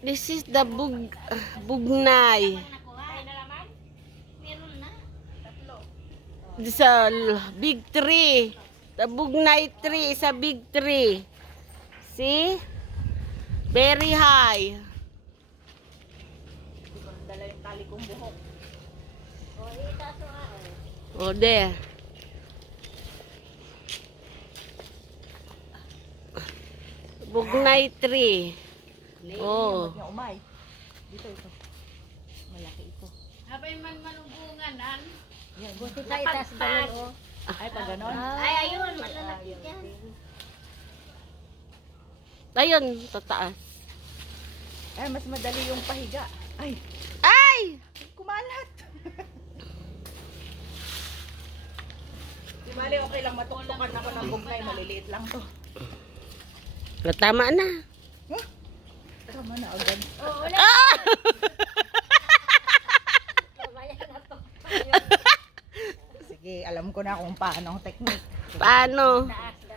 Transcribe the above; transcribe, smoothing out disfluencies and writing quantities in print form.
This is the bugnay. This is a big tree. The bugnay tree is a big tree. See? Very high. Dala yung tali kong buhok. Oh, there. Bugnay tree. Oh. Niya umay. Dito ito. Malaki ito. Habay man manubungan, an? Yan. Buti tayo tas balon, Ay, pag ganon. Ay, ayun, malalaki yan. Ayun, tataas. Ay, mas madali yung pahiga. Ay, Ay! kumalat. Di bali, okay lang matuktukan ako ng bugnay. Maliliit lang to. Tama na. Huh? Tama na agad. Oo, ulit. Ah! Babayan na to. Sige, alam ko na kung paano ang technique. Paano? Taas.